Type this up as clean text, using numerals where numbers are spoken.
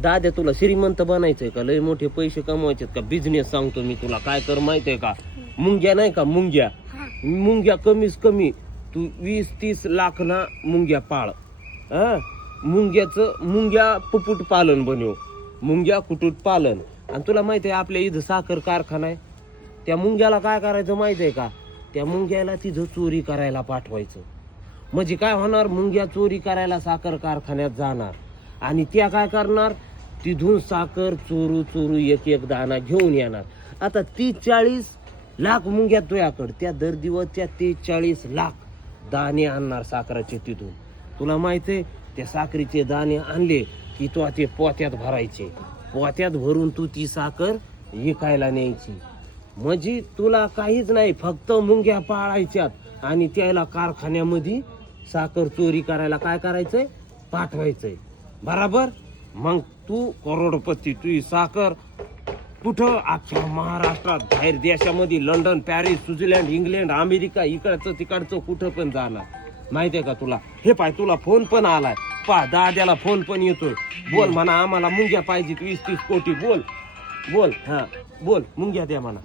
दाद्या तुला श्रीमंत बनायचंय का, लय मोठे पैसे कमवायचे का, बिझनेस सांगतो मी तुला. काय कर माहितीये का, मुंग्या नाही का, मुंग्या कमीच कमी तू 20-30 लाख ना मुंग्या पाळ. मुंग्या कुक्कुट पालन बनव, मुंग्या कुक्कुट पालन. आणि तुला माहितीये आपल्या इथं साखर कारखाना आहे, त्या मुंग्याला काय करायचं माहितीये का, त्या मुंग्याला तिथं चोरी करायला पाठवायचं. म्हणजे काय होणार, मुंग्या चोरी करायला साखर कारखान्यात जाणार आणि त्या काय करणार, तिथून साखर चोरू एक दाना घेऊन येणार. आता 30-40 लाख मुंग्या तुझ्याकडे, त्या दर दिवस त्या 30-40 लाख दाणे आणणार साखराचे तिथून. तुला माहितीये त्या साखरेचे दाणे आणले की तू ते पोत्यात भरायचे, पोत्यात भरून तू ती साखर विकायला न्यायची. म्हणजे तुला काहीच नाही, फक्त मुंग्या पाळायच्यात आणि त्याला कारखान्यामध्ये साखर चोरी करायला काय करायचंय, पाठवायचंय. बराबर. मग तू करोडपती. तुझी साखर कुठं, अख्ख्या महाराष्ट्रात, बाहेर देशामध्ये, London, Paris, Switzerland, England, America, इकडचं तिकडचं कुठं पण जाणार. माहितीये का तुला. हे पाय तुला फोन पण आलाय, दाद्याला फोन पण येतोय. बोल म्हणा आम्हाला मुंग्या पाहिजेत 20-30 कोटी. बोल. हा बोल, मुंग्या द्या म्हणा.